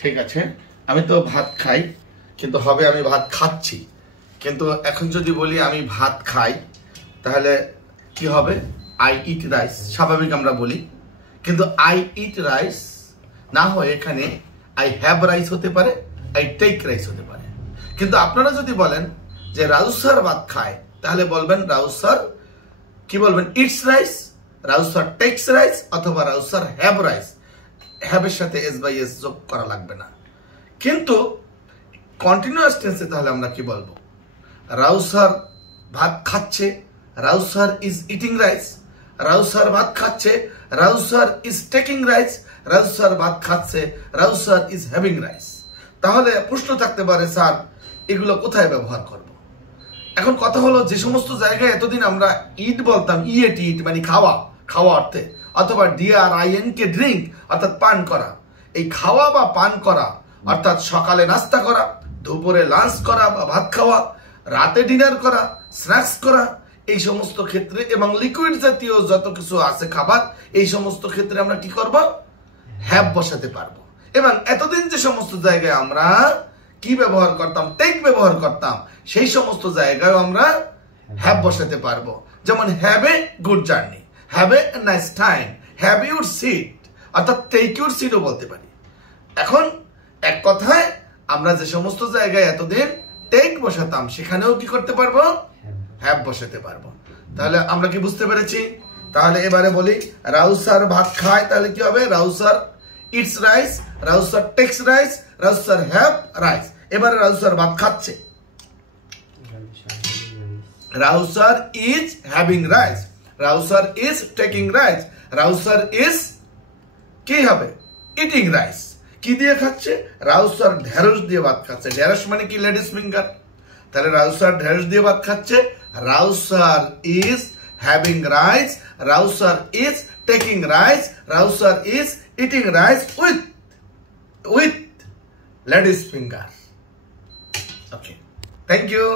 ঠিক আছে, আমি তো ভাত খাই, কিন্তু হবে আমি ভাত খাচ্ছি। কিন্তু এখন যদি বলি আমি ভাত খাই, তাহলে কি হবে? আই ইট রাইস, স্বাভাবিক আমরা বলি। কিন্তু আই ইট রাইস না হয়ে এখানে আই হ্যাভ রাইস হতে পারে, আই টেক রাইস হতে পারে। কিন্তু আপনারা যদি বলেন যে রাউস স্যার ভাত খায়, তাহলে বলবেন রাউস স্যার কি বলবেন? Eats rice, Raus sir takes rice, অথবা রাউস স্যার হ্যাভ রাইস। হ্যাভের সাথে এস বাই এস যোগ করা লাগবে না। কিন্তু কন্টিনিউয়াস টেন্সে তাহলে আমরা কি বলবো? রাউস স্যার ভাত খাচ্ছে, Raus sir is eating rice. Raus sir ভাত খাচ্ছে, Raus sir is taking rice. Raus sir ভাত খাচ্ছে, Raus sir is having rice. তাহলে প্রশ্ন থাকতে পারে, স্যার এগুলো কোথায় ব্যবহার করব? এখন কথা হলো, যে সমস্ত জায়গায় এতদিন আমরা ইট বলতাম, ইট ইট মানে খাওয়া, খাওয়া অর্থে, অথবা DRIN কে ড্রিঙ্ক অর্থাৎ পান করা, এই খাওয়া বা পান করা অর্থাৎ সকালে নাস্তা করা, দুপুরে লাঞ্চ করা বা ভাত খাওয়া, রাতে ডিনার করা, স্ন্যাক্স করা, এই সমস্ত ক্ষেত্রে এবং লিকুইড জাতীয় যত কিছু আছে খাবার, এই সমস্ত ক্ষেত্রে আমরা কি করব? হ্যাভ বসাতে পারবো। এবং এতদিন যে সমস্ত জায়গায় আমরা কি ব্যবহার করতাম? টেক ব্যবহার করতাম, সেই সমস্ত জায়গায় আমরা হ্যাভ বসাতে পারবো। যেমন have a good journey, have a nice time, have your seat, অর্থাৎ টেক ইউর সিটও বলতে পারি। এখন এক কথায় আমরা যে সমস্ত জায়গায় এতদিন টেক বসাতাম, সেখানেও কি করতে পারবো? হ্যাভ বসাতে পারবো। তাহলে আমরা কি বুঝতে পেরেছি? তাহলে এবারে বলি, রাউস স্যার ভাত খায়, তাহলে কি হবে? Raus sir eats rice, Raus sir takes rice, Raus sir have rice. এবারে রাউস স্যার ভাত খাচ্ছে, Raus sir is having rice, Raus sir is taking rice, Raus sir is কি হবে? Eating rice. কি দিয়ে খাচ্ছে? রাউস স্যার ঢেঁড়স দিয়ে ভাত খাচ্ছে। ঢেঁড়স মানে কি? Ladies finger. তাহলে রাউস স্যার ঢেঁড়স দিয়ে ভাত খাচ্ছে, Raus sir is having rice, Raus sir is taking rice, Raus sir is eating rice with ladies finger. Okay, thank you.